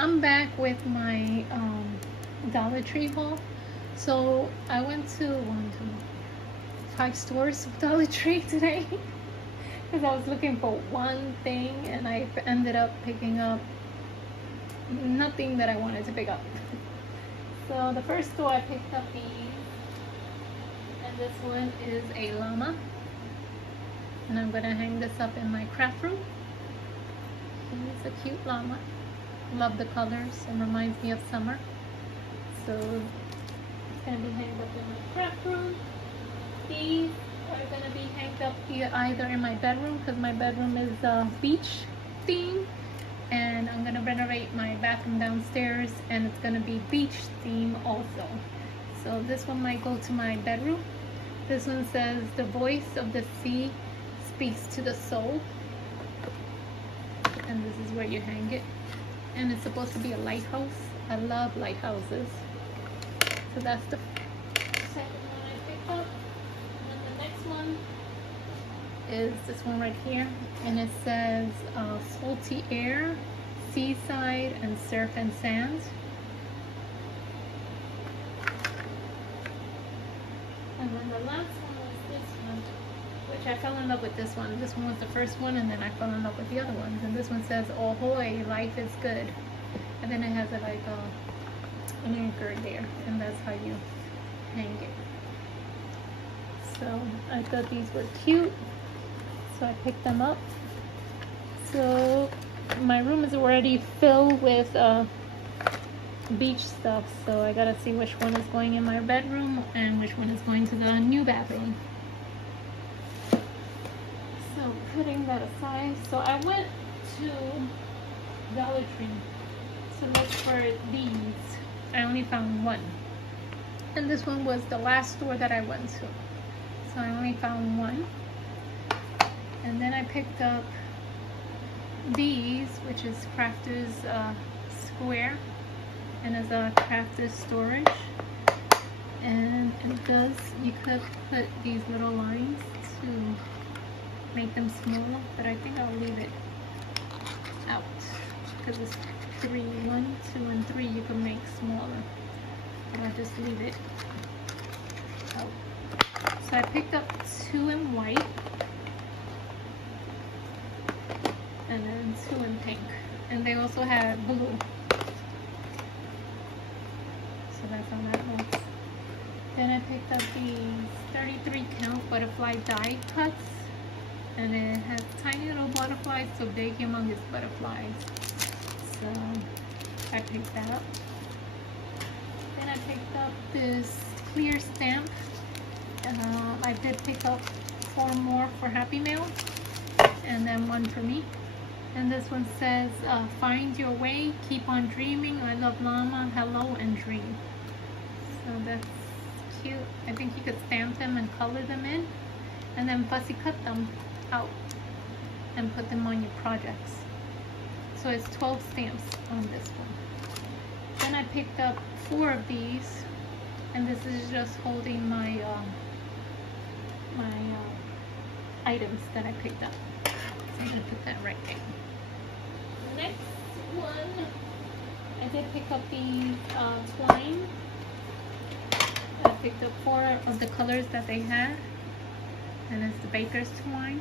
I'm back with my Dollar Tree haul. So I went to 5 stores of Dollar Tree today because I was looking for one thing and I ended up picking up nothing that I wanted to pick up. So the first store I picked up these, and this one is a llama, and I'm gonna hang this up in my craft room. He's a cute llama. Love the colors and reminds me of summer. So it's gonna be hanged up in my craft room. These are gonna be hanged up either in my bedroom because my bedroom is beach theme, and I'm gonna renovate my bathroom downstairs and it's gonna be beach theme also. So this one might go to my bedroom. This one says, "The voice of the sea speaks to the soul," and this is where you hang it. And it's supposed to be a lighthouse. I love lighthouses. So that's the second one I picked up. And the next one is this one right here, and it says salty air, seaside, and surf and sand. And then the last one was this one, which I fell in love with this one. This one was the first one, and then I fell in love with the other ones. And this one says, "Ahoy, life is good." And then it has an anchor there, and that's how you hang it. So I thought these were cute, so I picked them up. So my room is already filled with beach stuff, so I gotta see which one is going in my bedroom and which one is going to the new bathroom. So putting that aside, so I went to Dollar Tree to look for these. I only found one, and this one was the last store that I went to, so I only found one. And then I picked up these, which is Crafters Square, and it's a Crafters storage, and it does, you could put these little lines to make them smaller, but I think I'll leave it out because it's 3, 1, 2, and 3 you can make smaller, but I'll just leave it out. So I picked up 2 in white and then 2 in pink, and they also had blue, so that's on that one. Then I picked up these 33 count butterfly die cuts, and it has tiny little butterflies to big humongous butterflies. So I picked that up. Then I picked up this clear stamp. I did pick up 4 more for Happy Mail, and then 1 for me. And this one says, "Find your way, keep on dreaming. I love llama, hello and dream." So that's cute. I think you could stamp them and color them in, and then fussy cut them out and put them on your projects. So it's 12 stamps on this one. Then I picked up 4 of these, and this is just holding my items that I picked up. So I'm gonna put that right there. Next one, I did pick up these twine. I picked up 4 of the colors that they had, and it's the baker's twine.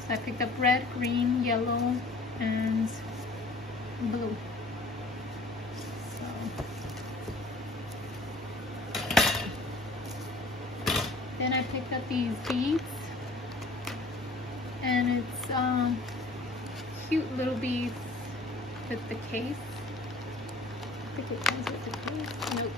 So I picked up red, green, yellow, and blue. So then I picked up these beads, and it's cute little beads with the case. I think it comes with the case. Nope,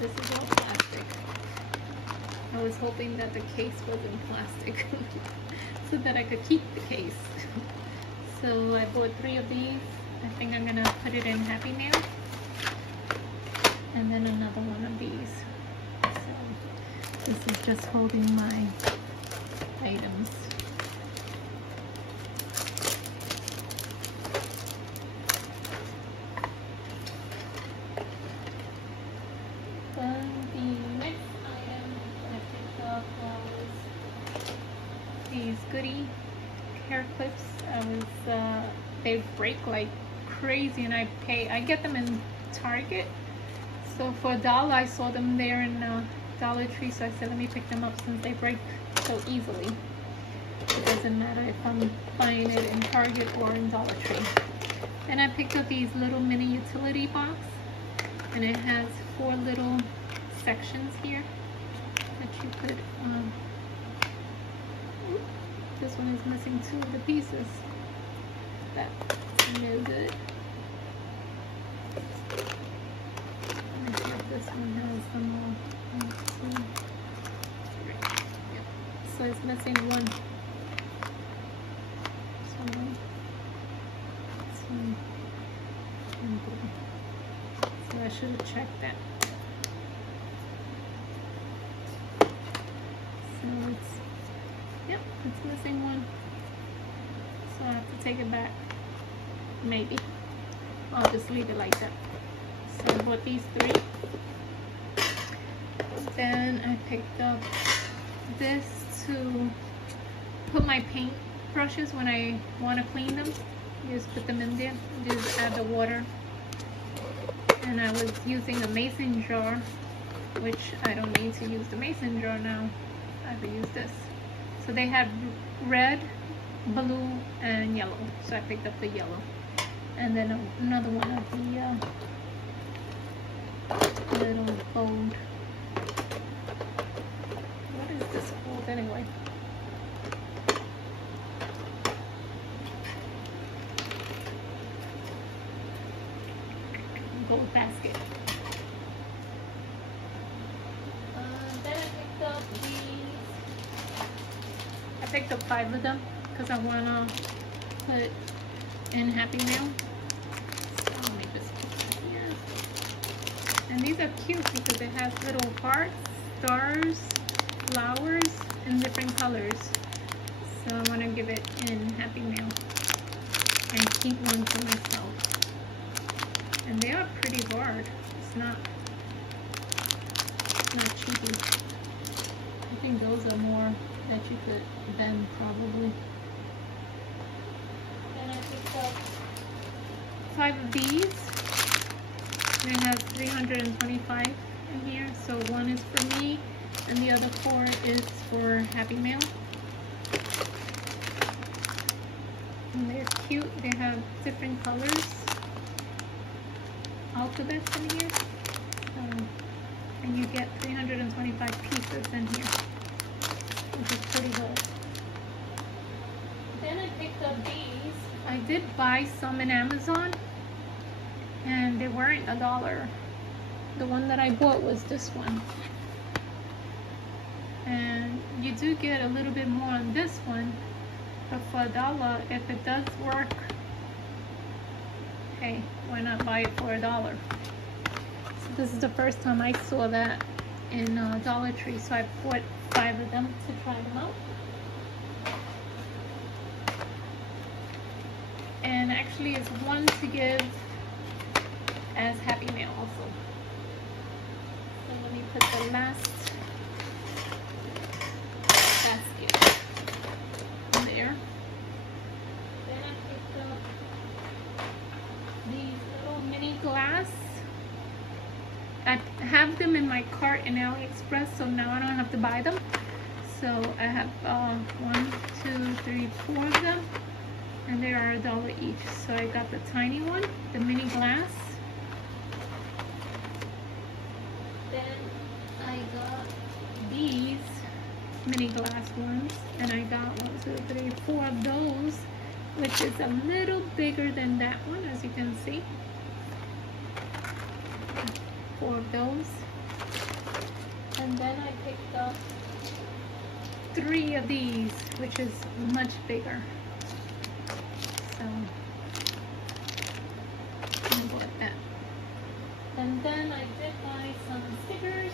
this is all plastic. I was hoping that the case wasn't plastic so that I could keep the case. So I bought 3 of these. I think I'm gonna put it in Happy Mail, and then another one of these. So this is just holding my items. Then the next item I picked up was these Goody hair clips. They break like crazy, and I get them in Target. So for $1, I saw them there in Dollar Tree, so I said let me pick them up since they break so easily. It doesn't matter if I'm buying it in Target or in Dollar Tree. Then I picked up these little mini utility box, and it has 4 little sections here that you could this one is missing 2 of the pieces. That's no good. Let me see if this one has some more. 1, 2, 3. Yep. So it's missing 1. So 1, 2, and 3. So I should have checked that. So it's missing 1. So I have to take it back. Maybe. I'll just leave it like that. So I bought these 3. Then I picked up this to put my paint brushes when I want to clean them. Just put them in there. Just add the water. And I was using a mason jar, which I don't need to use the mason jar now. I will use this. So they had red, blue, and yellow. So I picked up the yellow. And then another one of the little gold. What is this called anyway? Gold basket. Then I picked up 5 of them because I want to put in Happy Meal. So let me just put that here. And these are cute because they have little hearts, stars, flowers, and different colors. So I want to give it in Happy Meal and keep one for myself. And they are pretty hard. It's not cheapy. I think those are more that you could bend probably. Then I picked up 5 of these. It has 325 in here. So 1 is for me and the other 4 is for Happy Meal. And they're cute. They have different colors. Alphabets in here. And you get 325 pieces in here, which is pretty good. Then I picked up these. I did buy some in Amazon and they weren't $1. The one that I bought was this one. And you do get a little bit more on this one, but for $1, if it does work, hey, why not buy it for $1? So this is the first time I saw that in Dollar Tree, so I bought 5 of them to try them out. And actually it's 1 to give as Happy Meal also. So let me put the last basket in there. Then I picked up these little mini glass. I have them in my cart in AliExpress, so now I don't have to buy them. So I have 1, 2, 3, 4 of them, and they are $1 each. So I got the tiny one, the mini glass. Then I got these mini glass ones, and I got 1, 2, 3, 4 of those, which is a little bigger than that one, as you can see. 4 of those. And then I picked up 3 of these, which is much bigger. So I bought that. And then I did buy some stickers.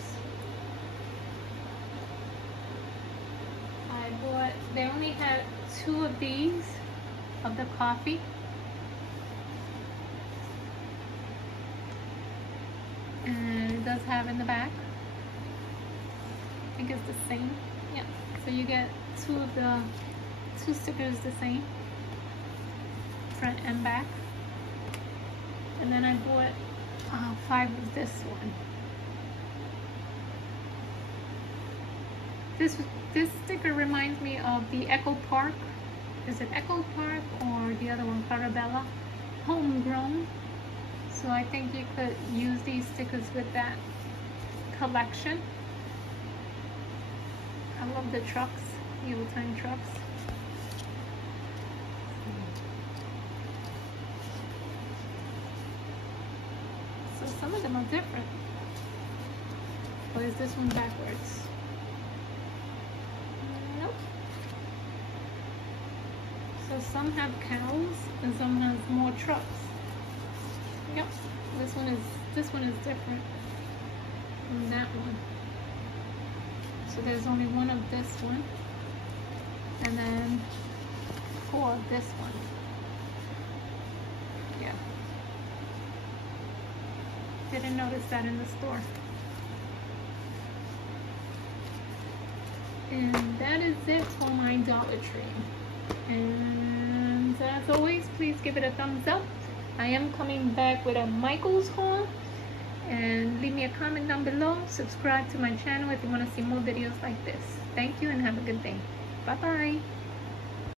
I bought, they only had 2 of these, of the coffee. And it does have in the back, I think it's the same. Yeah, so you get 2 of the 2 stickers the same, front and back. 5 is this one. This sticker reminds me of the Echo Park. Is it Echo Park or the other one, Clarabella? Homegrown. So I think you could use these stickers with that collection. I love the trucks, Yuletime trucks. So some of them are different. Or is this one backwards? Nope. So some have cows and some has more trucks. Yep. This one is different from that one. So there's only one of this one. And then 4 of this one. Yeah. Didn't notice that in the store. And that is it for my Dollar Tree. And as always, please give it a thumbs up. I am coming back with a Michaels haul. And leave me a comment down below. Subscribe to my channel if you want to see more videos like this. Thank you and have a good day. Bye bye.